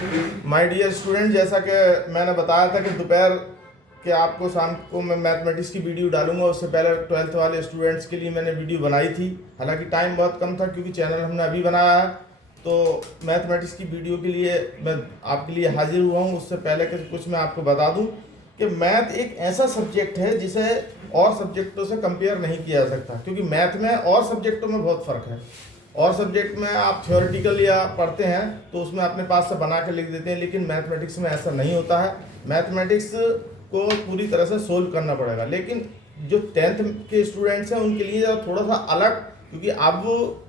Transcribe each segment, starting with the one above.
My dear student, जैसा कि मैंने बताया था कि दोपहर के आपको शाम को मैं मैथमेटिक्स की वीडियो डालूंगा। उससे पहले 12th वाले स्टूडेंट्स के लिए मैंने वीडियो बनाई थी। हालांकि टाइम बहुत कम था क्योंकि चैनल हमने अभी बनाया है। तो मैथमेटिक्स की वीडियो के लिए मैं आपके लिए हाजिर हुआ हूँ। उससे पहले कि कुछ मैं आपको बता दूँ कि मैथ एक ऐसा सब्जेक्ट है जिसे और सब्जेक्टों से कंपेयर नहीं किया जा सकता, क्योंकि मैथ में और सब्जेक्टों में बहुत फ़र्क है। और सब्जेक्ट में आप थ्योरेटिकल या पढ़ते हैं तो उसमें अपने पास से बना के लिख देते हैं, लेकिन मैथमेटिक्स में ऐसा नहीं होता है। मैथमेटिक्स को पूरी तरह से सोल्व करना पड़ेगा। लेकिन जो 10th के स्टूडेंट्स हैं उनके लिए थोड़ा सा अलग, क्योंकि अब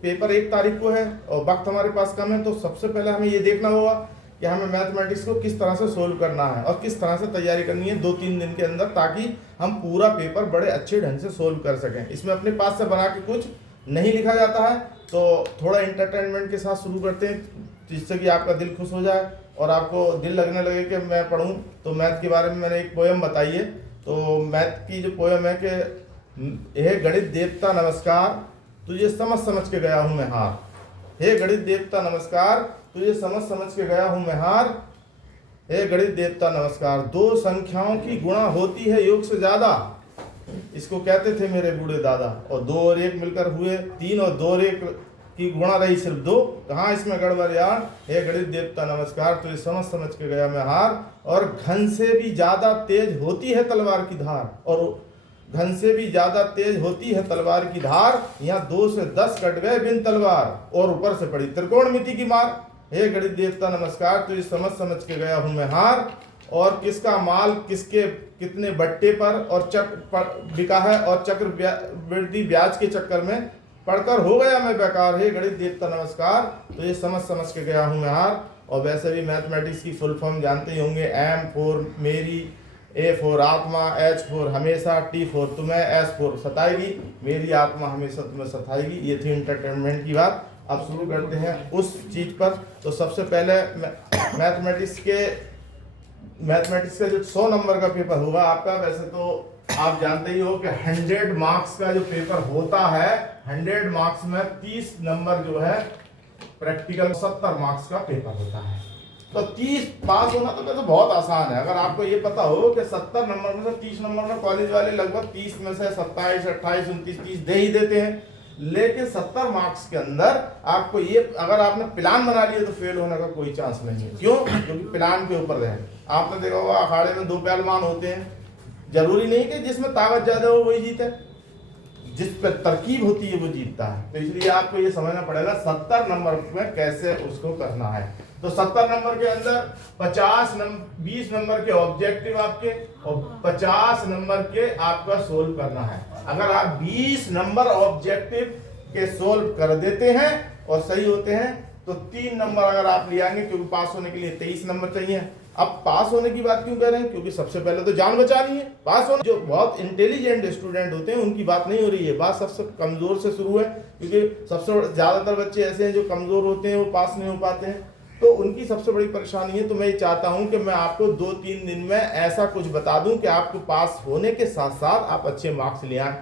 पेपर 1 तारीख को है और वक्त हमारे पास कम है। तो सबसे पहले हमें ये देखना होगा कि हमें मैथमेटिक्स को किस तरह से सोल्व करना है और किस तरह से तैयारी करनी है 2-3 दिन के अंदर, ताकि हम पूरा पेपर बड़े अच्छे ढंग से सोल्व कर सकें। इसमें अपने पास से बना के कुछ नहीं लिखा जाता है। तो थोड़ा इंटरटेनमेंट के साथ शुरू करते हैं, जिससे कि आपका दिल खुश हो जाए और आपको दिल लगने लगे कि मैं पढ़ूं। तो मैथ के बारे में मैंने एक पोएम बताई है। तो मैथ की जो पोएम है कि हे गणित देवता नमस्कार, तुझे समझ समझ के गया हूं मैं हार। हे गणित देवता नमस्कार, तुझे समझ समझ के गया हूं मैं हार। हे गणित देवता नमस्कार, 2 संख्याओं की गुणा होती है योग से ज्यादा, इसको कहते थे मेरे बूढ़े दादा। और 2 और 1 मिलकर हुए 3 और 2 और 1 की गुणा रही सिर्फ 2। कहाँ इसमें गड़बड़ यार। हे गणित देवता नमस्कार, तुझे समझ समझ के गया मैं हार। और घन से भी ज्यादा तेज होती है तलवार की धार, और घन से भी ज्यादा तेज होती है तलवार की धार। यहाँ 2 से 10 कट गए बिन तलवार, और ऊपर से पड़ी त्रिकोणमिति की मार। हे गणित देवता नमस्कार, तुझे समझ समझ के गया हूं मैं हार। और किसका माल किसके कितने बट्टे पर और चक्र बिका है, और चक्र वृद्धि ब्याज के चक्कर में पढ़कर हो गया मैं बेकार। हे गणित देवता नमस्कार, तो ये समझ समझ के गया हूं मैं हार। और वैसे भी मैथमेटिक्स की फुल फॉर्म जानते ही होंगे। M फॉर मेरी, A फॉर आत्मा, H फॉर हमेशा, T फॉर तुम्हें, S फॉर सताएगी, मेरी आत्मा हमेशा तुम्हें सताएगी। ये थी इंटरटेनमेंट की बात। अब शुरू करते हैं उस चीज़ पर। तो सबसे पहले मैथमेटिक्स का जो 100 नंबर का पेपर होगा आपका, वैसे तो आप जानते ही हो कि 100 मार्क्स का जो पेपर होता है, 100 मार्क्स में 30 नंबर जो है प्रैक्टिकल, 70 मार्क्स का पेपर होता है। तो 30 पास होना तो वैसे बहुत आसान है। अगर आपको ये पता हो कि 70 नंबर में से 30 नंबर में कॉलेज वाले लगभग 30 में से 27, 28, 29, 30 दे ही देते हैं। लेकिन 70 मार्क्स के अंदर आपको ये, अगर आपने प्लान बना लिया तो फेल होने का कोई चांस नहीं है। क्यों? क्योंकि प्लान के ऊपर है। आपने देखा होगा अखाड़े में 2 पहलवान होते हैं। जरूरी नहीं कि जिसमें ताकत ज्यादा हो वही जीते, जिस पर तरकीब होती है वो जीतता है। तो इसलिए आपको ये समझना पड़ेगा 70 नंबर में कैसे उसको करना है। तो 70 नंबर के अंदर 20 नंबर के ऑब्जेक्टिव आपके और 50 नंबर के आपका सोल्व करना है। अगर आप 20 नंबर ऑब्जेक्टिव के सोल्व कर देते हैं और सही होते हैं तो 3 नंबर अगर आप ले आएंगे, क्योंकि पास होने के लिए 23 नंबर चाहिए। अब पास होने की बात क्यों कर रहे हैं? क्योंकि सबसे पहले तो जान बचानी है। पास होने, जो बहुत इंटेलिजेंट स्टूडेंट होते हैं उनकी बात नहीं हो रही है, बात सबसे कमजोर से शुरू है। क्योंकि सबसे ज्यादातर बच्चे ऐसे हैं जो कमजोर होते हैं, वो पास नहीं हो पाते हैं। तो उनकी सबसे बड़ी परेशानी है। तो मैं ये चाहता हूं कि मैं आपको 2-3 दिन में ऐसा कुछ बता दूं कि आपको पास होने के साथ साथ आप अच्छे मार्क्स ले आए,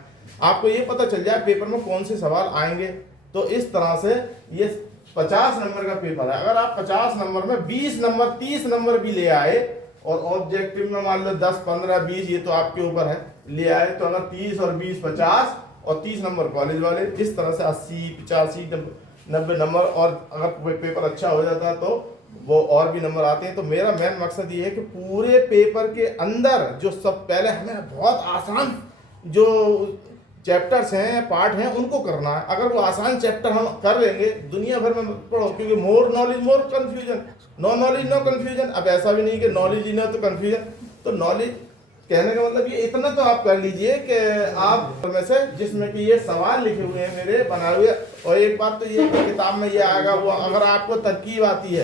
आपको ये पता चल जाए पेपर में कौन से सवाल आएंगे। तो इस तरह से ये 50 नंबर का पेपर है। अगर आप 50 नंबर में 20 नंबर 30 नंबर भी ले आए, और ऑब्जेक्टिव में मान लो 10, 15, 20, ये तो आपके ऊपर है, ले आए, तो अगर 30 और 20 50 और 30 नंबर कॉलेज वाले, इस तरह से 80, 85, 90 नंबर। और अगर पेपर अच्छा हो जाता है तो वो और भी नंबर आते हैं। तो मेरा मेन मकसद ये है कि पूरे पेपर के अंदर जो सब पहले हमें बहुत आसान जो चैप्टर्स हैं, पार्ट हैं, उनको करना है। अगर वो आसान चैप्टर हम कर लेंगे, दुनिया भर में पढ़ो, क्योंकि more knowledge more confusion, no knowledge no confusion. अब ऐसा भी नहीं कि नॉलेज ही ना तो कंफ्यूजन। तो नॉलेज कहने का मतलब ये इतना तो आप कर लीजिए कि आप में से जिसमें कि ये सवाल लिखे हुए हैं मेरे बनाए हुए। और एक बात तो ये किताब में ये आएगा, वो अगर आपको तरकीब आती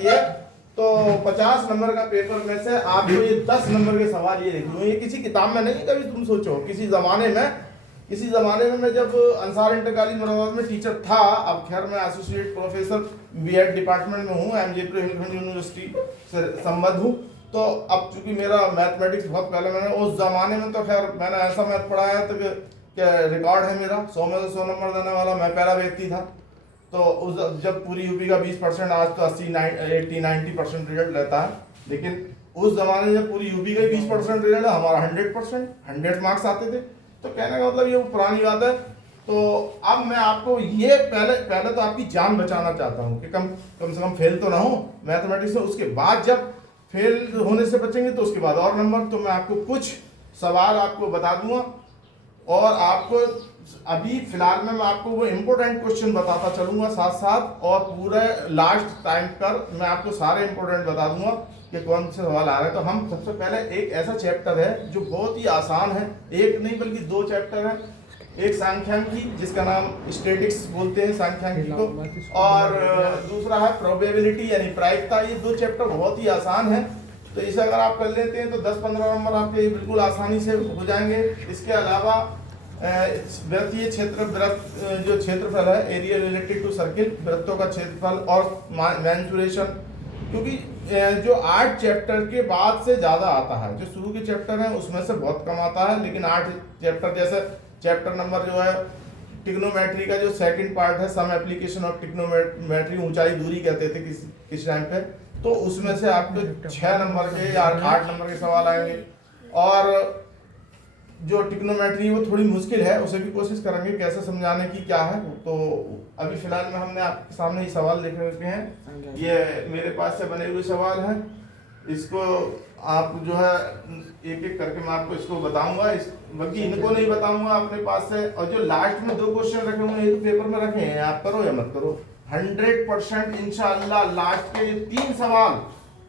है, तो 50 नंबर का पेपर में से आपको ये 10 नंबर के सवाल ये लिखे हुए। ये किसी किताब में नहीं, कभी तुम सोचो किसी जमाने में मैं जब अंसार इंटर कॉलेज मुरादाबाद में टीचर था, अब खैर मैं एसोसिएट प्रोफेसर बीएड डिपार्टमेंट में हूँ, एमजे यूनिवर्सिटी से संबद्ध हूँ। तो अब चूंकि मेरा मैथमेटिक्स बहुत पहले, मैंने उस जमाने में तो खैर मैंने ऐसा मैथ पढ़ाया तो कि रिकॉर्ड है मेरा, 100 में से 100 नंबर देने वाला मैं पहला व्यक्ति था। तो उस जब पूरी यूपी का 20%, आज तो 80-90% रिजल्ट रहता है, लेकिन उस जमाने में जब पूरी यूपी का 20% रिजल्ट है, हमारा 100%, 100 मार्क्स आते थे। तो कहने का मतलब ये पुरानी बात है। तो अब मैं आपको ये पहले तो आपकी जान बचाना चाहता हूँ कि कम से कम फेल तो ना हो मैथमेटिक्स में। उसके बाद जब फेल होने से बचेंगे तो उसके बाद और नंबर। तो मैं आपको कुछ सवाल आपको बता दूंगा, और आपको अभी फिलहाल में मैं आपको वो इम्पोर्टेंट क्वेश्चन बताता चलूंगा साथ साथ, और पूरे लास्ट टाइम पर मैं आपको सारे इम्पोर्टेंट बता दूंगा कि कौन से सवाल आ रहे हैं। तो हम सबसे पहले एक ऐसा चैप्टर है जो बहुत ही आसान है, एक नहीं बल्कि दो चैप्टर हैं। एक सांख्यिकी जिसका नाम स्टैटिस्टिक्स बोलते हैं सांख्यिकी को, और दूसरा है प्रोबेबिलिटी यानी प्रायिकता। ये दो चैप्टर बहुत ही आसान है, तो इसे अगर आप कर लेते हैं तो 10-15 नंबर आपके बिल्कुल आसानी से हो जाएंगे। इसके अलावा वृत्तीय क्षेत्र, वृत्त जो क्षेत्रफल है, एरिया रिलेटेड टू सर्किल, वृत्तों का क्षेत्रफल और मेंसुरेशन, क्योंकि जो 8 चैप्टर के बाद से ज़्यादा आता है। जो शुरू के चैप्टर हैं उसमें से बहुत कम आता है, लेकिन 8 चैप्टर, जैसे चैप्टर नंबर जो है टिग्नोमेट्री का जो सेकंड पार्ट है, सम एप्लीकेशन ऑफ टिग्नोमेट्री, ऊंचाई दूरी कहते थे किस टाइम पे, तो उसमें से आपको 6 नंबर के या 8 नंबर के सवाल आएंगे। और जो टिग्नोमेट्री वो थोड़ी मुश्किल है, उसे भी कोशिश करेंगे कैसे समझाने की क्या है। तो अभी फिलहाल में हमने आपके सामने ये सवाल लिख रखे हैं, ये मेरे पास से बने हुए सवाल हैं। इसको आप जो है एक एक करके मैं आपको इसको बताऊंगा, बल्कि इनको नहीं बताऊंगा अपने पास से। और जो लास्ट में 2 क्वेश्चन रखे हुए हैं ये तो पेपर में रखे हैं, आप करो या मत करो, 100% इंशाअल्लाह लास्ट के 3 सवाल,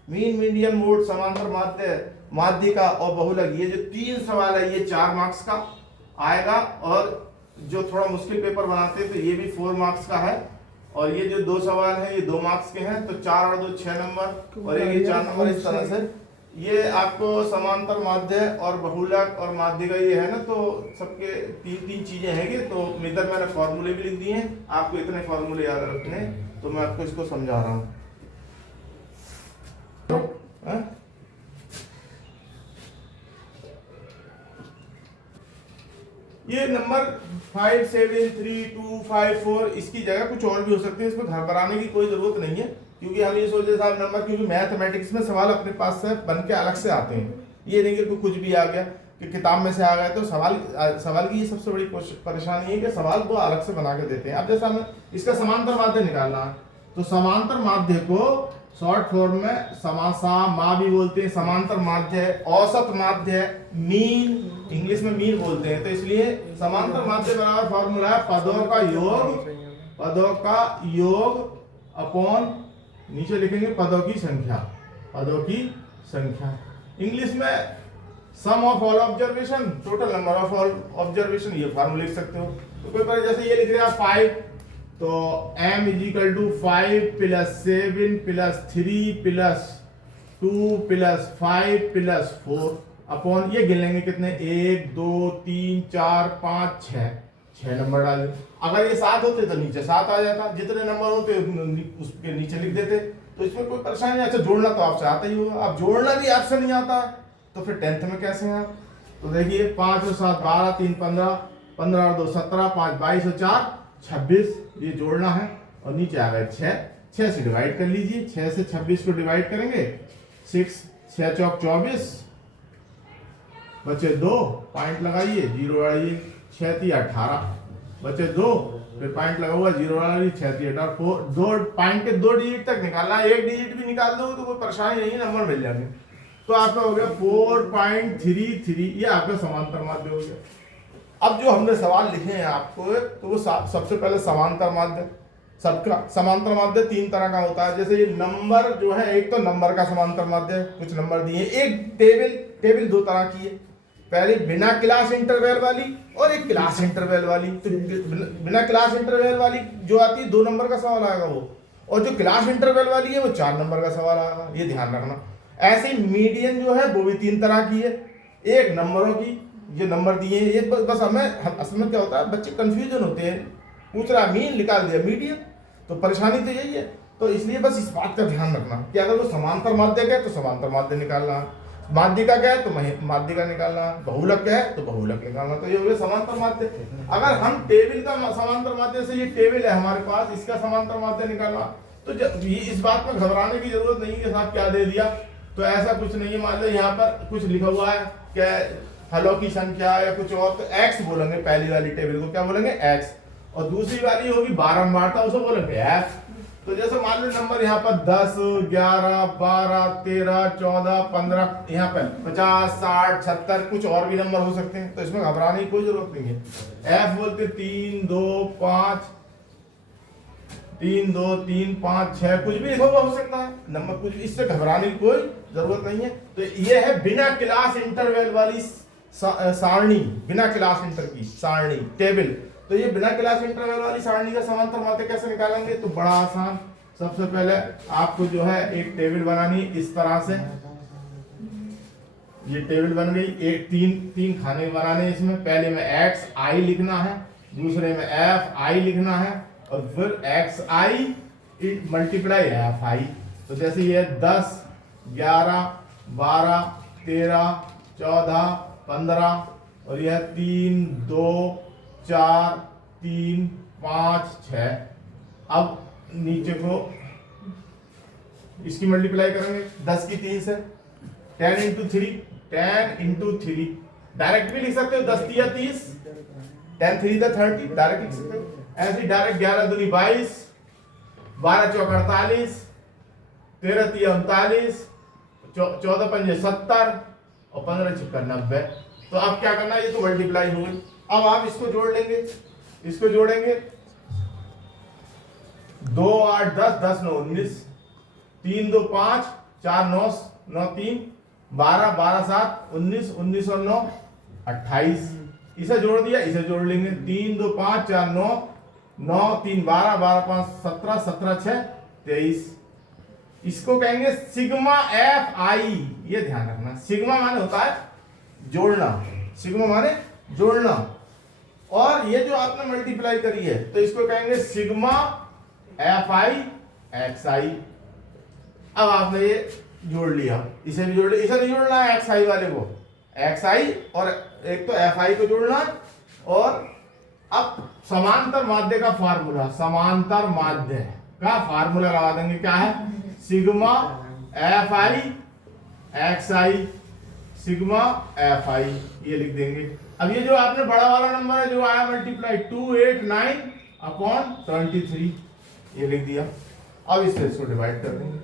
मीन, मीडियन, मोड, समांतर माध्य, माध्यिका और बहुलक, ये जो 3 सवाल है ये 4 मार्क्स का आएगा। और जो थोड़ा मुश्किल पेपर बनाते हैं तो ये भी 4 मार्क्स का है। और ये जो 2 सवाल हैं ये 2 मार्क्स के हैं, तो 4 और 2 6 नंबर, और ये 4 नंबर। इस तरह से ये आपको समांतर माध्य और बहुलक और माध्यिका ये है ना, तो सबके 3-3 चीजें हैंगी। तो इधर मैंने फॉर्मूले भी लिख दिए हैं, आपको इतने फॉर्मूले याद रखने हैं, तो मैं आपको इसको समझा रहा हूँ। ये नंबर 5, 7, 3, 2, 5, 4 इसकी जगह कुछ और भी हो सकते हैं, इसमें घबराने की कोई जरूरत नहीं है, क्योंकि हम ये सोचे साहब नंबर, क्योंकि मैथमेटिक्स में सवाल अपने पास से बन के अलग से आते हैं। ये नहीं कि कुछ भी आ गया कि किताब में से आ गया। तो सवाल की ये सबसे बड़ी परेशानी है कि सवाल को अलग से बना के देते हैं। अब जैसे हमें इसका समांतर माध्य निकालना है, तो समांतर माध्य को शॉर्ट फॉर्म में मा भी बोलते हैं, समांतर माध्य, औसत माध्य, मीन, इंग्लिश में मीन बोलते हैं। तो इसलिए समांतर माध्य बराबर फॉर्मूला है पदों का योग अपॉन, नीचे लिखेंगे पदों की संख्या। इंग्लिश में sum of all observation, total number of all observation, ये फॉर्मूला लिख सकते हो। तो कोई पर जैसे ये लिख रहे हैं 5, तो m इजिकल टू 5 + 7 + 3 + 2 + 5 + 4 अपॉन, ये गिन लेंगे कितने, 1 2 3 4 5 6 नंबर डाल। अगर ये 7 होते तो नीचे 7 आ जाता, जितने नंबर होते उसके नीचे लिख देते। तो इसमें कोई परेशानी नहीं। अच्छा, जोड़ना तो आपसे आता ही होगा, अब जोड़ना भी आपसे नहीं आता तो फिर 10th में कैसे हैं आप। तो देखिए 5 और 7 12, 3 15, 15 और 2 17, 5 22 और 4 26, ये जोड़ना है। और नीचे आ गए 6 से डिवाइड कर लीजिए, 6 से 26 को डिवाइड करेंगे, 6 चौक 24, बचे 2, पॉइंट लगाइए, 0 लगाइए, 6 × 18, बचे 2, फिर पॉइंट लगा हुआ, 0 लगाइए, 6 × 18, 4, 2 पॉइंट के 2 डिजिट तक निकालना है। 1 डिजिट भी निकाल दो तो कोई परेशानी नहीं है, नंबर मिल जाएंगे। तो आपका हो गया 4.33, ये आपका समांतर माध्य हो गया। अब जो हमने सवाल लिखे हैं आपको, तो वो सबसे पहले समांतर माध्य, सबका समांतर माध्य 3 तरह का होता है। जैसे ये नंबर जो है, एक तो नंबर का समांतर माध्य, कुछ नंबर दिए, एक टेबल 2 तरह की है, पहले बिना क्लास इंटरवल वाली और एक क्लास इंटरवल वाली। तो बिना क्लास इंटरवल वाली जो आती है 2 नंबर का सवाल आएगा वो, और जो क्लास इंटरवल वाली है वो 4 नंबर का सवाल आएगा, ये ध्यान रखना। ऐसे मीडियन जो है वो भी 3 तरह की है, एक नंबरों की, ये नंबर दिए ये बस हमें असल में क्या होता है, बच्चे कंफ्यूजन होते हैं, पूछ रहा मीन निकाल दिया मीडियन, तो परेशानी तो यही है। तो इसलिए बस इस बात का ध्यान रखना कि अगर वो समांतर माध्य है तो समांतर माध्य निकालना है, माध्यिका क्या है तो माध्यिका निकालना, बहुलक क्या है तो बहुलक निकालना। तो ये हो गया समांतर माध्य। अगर हम टेबल का समांतर माध्य से, ये टेबल है हमारे पास, इसका समांतर माध्य निकालना, तो इस बात में घबराने की जरूरत नहीं है कि साहब क्या दे दिया, तो ऐसा कुछ नहीं है। मान लो यहाँ पर कुछ लिखा हुआ है क्या, हलों की संख्या या कुछ और, तो x बोलेंगे पहली वाली टेबल को, क्या बोलेंगे x, और दूसरी वाली होगी बारंबारता, उसे बोलेंगे f। तो जैसे मान लो नंबर यहाँ पर 10, 11, 12, 13, 14, 15, यहाँ पर 50, 60, 70 कुछ और भी नंबर हो सकते हैं, तो इसमें घबराने की कोई जरूरत नहीं है। f बोलते 3, 2, 5, 3, 2, 3, 5, 6, कुछ भी लिखा हुआ हो सकता है नंबर, कुछ भी, इससे घबराने की कोई जरूरत नहीं है। तो ये है बिना क्लास इंटरवल वाली सारणी, बिना क्लास इंटर की सारणी टेबल। तो ये बिना क्लास इंटरवल वाली सारणी का समांतर माध्य कैसे निकालेंगे, तो बड़ा आसान। सबसे पहले आपको जो है एक टेबल बनानी इस तरह से, ये टेबल बन गई, एक तीन खाने बनाने, इसमें पहले में एक्स आई लिखना है, दूसरे में एफ आई लिखना है, और फिर x I multiply F I. तो जैसे ये 10, 11, 12, 13, 14, 15, और यह 3, 2, 4, 3, 5, 6। अब नीचे को इसकी मल्टीप्लाई करेंगे 10 की 3 से, 10 इंटू 3, 10 इंटू 3, डायरेक्ट भी लिख सकते हो, 10 या 30, 10 3 30, डायरेक्ट लिख सकते हो। ऐसे डायरेक्ट 11 दूनी 22, 12 चौक 48, 13 तिया 39, 14 पंजे 70, और 15 छिक्का 90। तो अब क्या करना है, ये तो मल्टीप्लाई हो गई। अब आप इसको जोड़ लेंगे, इसको जोड़ेंगे, 2 8 10, 10 9 19, 3 2 5, 4 9 9 3, 12 12 7 19, 19 और 9 28। इसे जोड़ दिया, इसे जोड़ लेंगे, 3 2 5 4 9, 9 3 12, 12 5 17, 17 6 23। इसको कहेंगे सिग्मा एफ आई। ये ध्यान रखना, सिग्मा माने होता है जोड़ना, सिग्मा माने जोड़ना, और ये जो आपने मल्टीप्लाई करी है तो इसको कहेंगे सिग्मा एफ आई एक्स आई। अब आपने ये जोड़ लिया, इसे भी जोड़ लिया, इसे नहीं जोड़ना है एक्स आई वाले को, एक्स आई और एक तो एफ आई को जोड़ना है। और अब समांतर माध्य का फार्मूला, समांतर माध्य का फार्मूला लगा देंगे, क्या है, sigma F I x I, sigma F I, ये लिख देंगे। अब ये जो आपने बड़ा वाला नंबर है जो आया मल्टीप्लाई 289 अपॉन 23, ये लिख दिया। अब इससे इसको डिवाइड कर देंगे,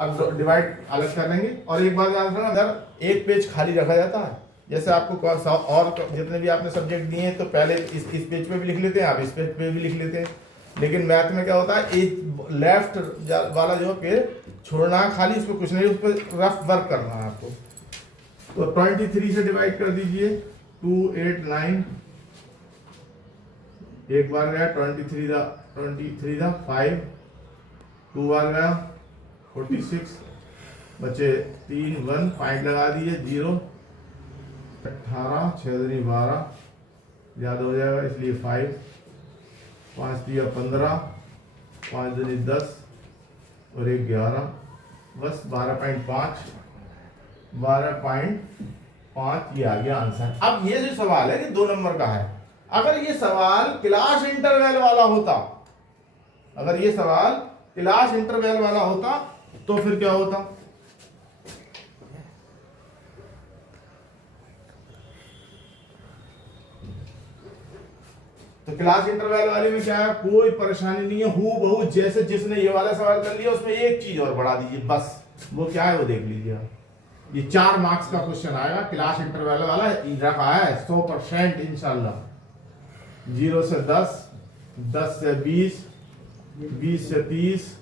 अब डिवाइड अलग कर लेंगे। और एक बात याद रखना, अगर एक पेज खाली रखा जाता है, जैसे आपको और जितने भी आपने सब्जेक्ट दिए हैं, तो पहले इस पेज पे भी लिख लेते हैं, आप इस पेज पे भी लिख लेते हैं, लेकिन मैथ में क्या होता है, एक लेफ्ट वाला जो पेज छोड़ना है खाली, उसको कुछ नहीं, उस पर रफ वर्क करना है आपको। तो 23 से डिवाइड कर दीजिए, 289, एक बार गया 23 दा 5, 2 बार गया 46, बचे 3 1, पॉइंट लगा दिए 0, 18 6 दूनी 12, ज़्यादा हो जाएगा इसलिए 5, 5 दिया 15, 5 दूनी 10 और 1 11, बस 12.5, 12.5 ये आ गया आंसर। अब ये जो सवाल है कि 2 नंबर का है, अगर ये सवाल क्लास इंटरवल वाला होता, अगर ये सवाल क्लास इंटरवल वाला होता तो फिर क्या होता, तो क्लास इंटरवल वाले में क्या है, कोई परेशानी नहीं है, हूबहू जैसे जिसने ये वाला सवाल कर लिया उसमें एक चीज और बढ़ा दीजिए बस, वो क्या है वो देख लीजिए। ये 4 मार्क्स का क्वेश्चन आएगा, क्लास इंटरवल वाला रखा है 100% इंशाल्लाह। 0 से 10, 10 से 20, 20 से 30,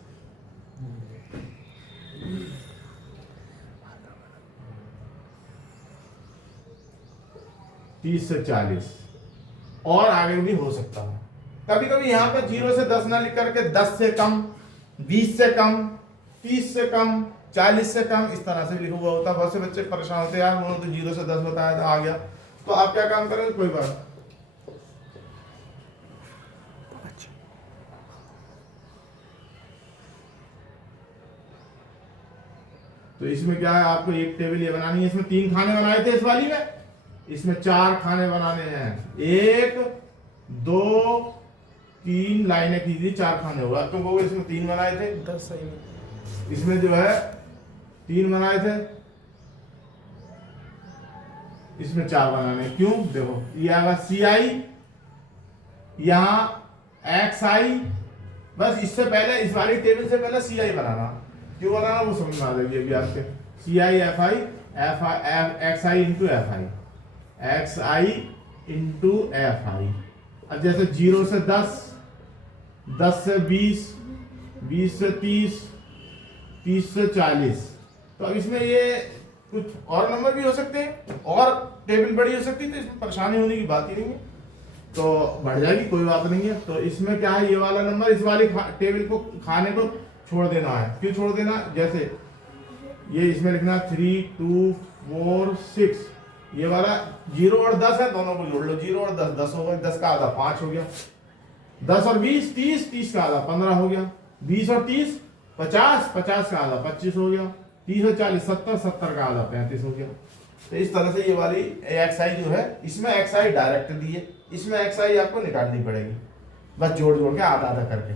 30 से 40, और आगे भी हो सकता है। कभी कभी यहाँ पे 0 से 10 ना लिख करके 10 से कम, 20 से कम, 30 से कम, 40 से कम, इस तरह से भी लिखा हुआ होता है। बहुत से बच्चे परेशान होते हैं, यार उन्होंने तो 0 से 10 बताया था, आ गया। तो आप क्या काम करेंगे, कोई बात, तो इसमें क्या है, आपको एक टेबल ये बनानी है। इसमें 3 खाने बनाए थे इस वाली में, इसमें 4 खाने बनाने हैं। 1 2 3 लाइनें कीजिए, 4 खाने होगा। तो वो इसमें 3 बनाए थे, 10 सही। इसमें जो है 3 बनाए थे, इसमें 4 बनाने। क्यों? देखो ये आएगा CI, यहाँ XI, बस इससे पहले इस वाली टेबल से पहले CI बनाना। क्यों बनाना वो समझ में आ जाएगी अभी आपके। CI FI XI into FI, XI into FI। अब जैसे 0 से 10, 10 से 20, 20 से 30, 30 से 40। तो अब इसमें ये कुछ और नंबर भी हो सकते हैं और टेबल बड़ी हो सकती है, तो इसमें परेशानी होने की बात ही नहीं है, तो बढ़ जाएगी, कोई बात नहीं है। तो इसमें क्या है, ये वाला नंबर इस वाली टेबल को खाने को छोड़ देना है। क्यों छोड़ देना? जैसे ये इसमें लिखना 3 2 4 6, ये वाला 0 और 10 है, दोनों को जोड़ लो। 0 और 10 10 हो गया, 10 का आधा 5 हो गया। 10 और 20 30, 30 का आधा 15 हो गया। 20 और 30 50, 50 का आधा 25 हो गया। 30 और 40 70, 70 का आधा 35 हो गया। तो इस तरह से ये वाली XI जो है, इसमें XI डायरेक्ट दी है, इसमें XI आपको निकालनी पड़ेगी, बस जोड़ जोड़ के आधा आधा करके।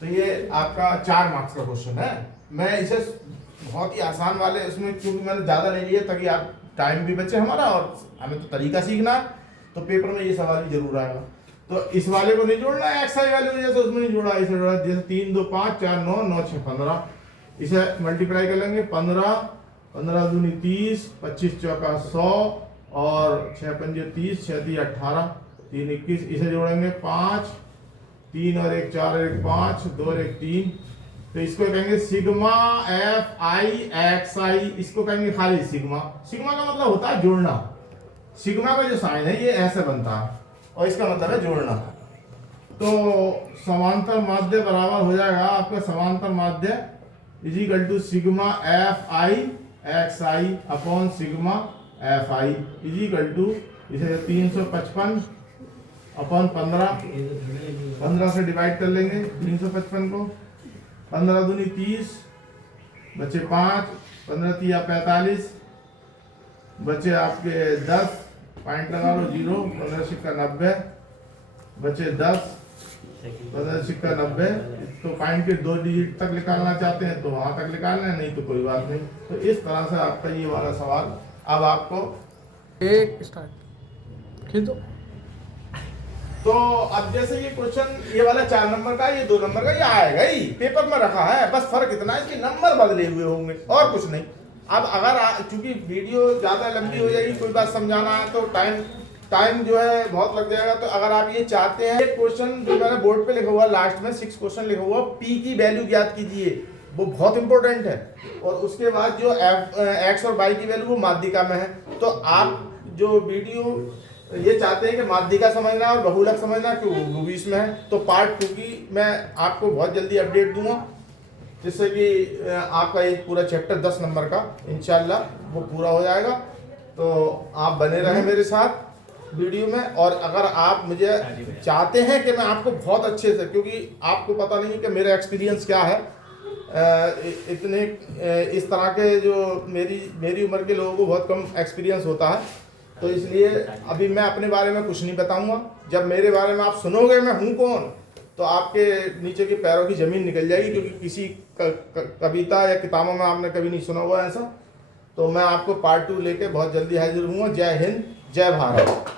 तो ये आपका 4 मार्क्स का क्वेश्चन है। मैं इसे बहुत ही आसान वाले उसमें, क्योंकि मैंने ज़्यादा ले लिया ताकि आप टाइम भी बचे हमारा और हमें तो तरीका सीखना है, तो पेपर में ये सवाल भी जरूर आएगा। तो इस वाले को नहीं जोड़ना है, XI वाले को जैसे उसमें नहीं जोड़ा, इसे जोड़ा। जैसे 3 2 5 4 9 9 6 15, इसे मल्टीप्लाई कर लेंगे। 15 15 दूनी 30, 25 चौका 100 और 6 पंजे 30, 6 3 18, 3 21। इसे जोड़ेंगे 5 3 और 1 4 और 1 5, 2 और 1 3। तो इसको कहेंगे सिग्मा FI XI, इसको कहेंगे खाली सिग्मा। सिग्मा का मतलब होता है जोड़ना। सिग्मा का जो साइन है ये ऐसे बनता है और इसका मतलब है जोड़ना। तो समांतर माध्य बराबर हो जाएगा आपका समांतर माध्य is equal to sigma FI XI upon sigma FI is equal to, इसे 355 अपॉन 15 से डिवाइड कर लेंगे 355 को। 15 दूनी 30, बचे 5, 15 तिया 45, बचे आपके 10, पॉइंट लगा लो 0, 15 सिक्का 90, बचे 10, 15 सिक्का 90। तो पॉइंट के 2 डिजिट तक निकालना चाहते हैं तो वहां तक निकालना है, नहीं तो कोई बात नहीं। तो इस तरह से आपका ये वाला सवाल अब आपको एक स्टार्ट खींच दो। तो अब जैसे ये क्वेश्चन ये वाला 4 नंबर का, ये 2 नंबर का, ये आएगा ही, पेपर में रखा है, बस फर्क इतना है कि नंबर बदले हुए होंगे और कुछ नहीं। अब अगर चूंकि वीडियो ज्यादा लंबी हो जाएगी, कोई बात समझाना है तो टाइम जो है बहुत लग जाएगा। तो अगर आप ये चाहते हैं, एक क्वेश्चन जो मैंने बोर्ड पे लिखा हुआ लास्ट में 6 क्वेश्चन लिखा हुआ, P की वैल्यू ज्ञात कीजिए, वो बहुत इंपॉर्टेंट है। और उसके बाद जो X और Y की वैल्यू वो माध्यिका में है। तो आप जो वीडियो ये चाहते हैं कि माध्यिका समझना और बहुलक समझना, क्यों वो भी इसमें है। तो पार्ट 2 की मैं आपको बहुत जल्दी अपडेट दूंगा, जिससे कि आपका एक पूरा चैप्टर 10 नंबर का इंशाल्लाह वो पूरा हो जाएगा। तो आप बने रहें मेरे साथ वीडियो में। और अगर आप मुझे चाहते हैं कि मैं आपको बहुत अच्छे से, क्योंकि आपको पता नहीं कि मेरा एक्सपीरियंस क्या है, इतने इस तरह के जो मेरी उम्र के लोगों को बहुत कम एक्सपीरियंस होता है, तो इसलिए अभी मैं अपने बारे में कुछ नहीं बताऊंगा। जब मेरे बारे में आप सुनोगे मैं हूँ कौन, तो आपके नीचे के पैरों की ज़मीन निकल जाएगी, क्योंकि किसी कविता या किताबों में आपने कभी नहीं सुना हुआ ऐसा। तो मैं आपको पार्ट 2 लेके बहुत जल्दी हाजिर हूँ। जय हिंद, जय भारत।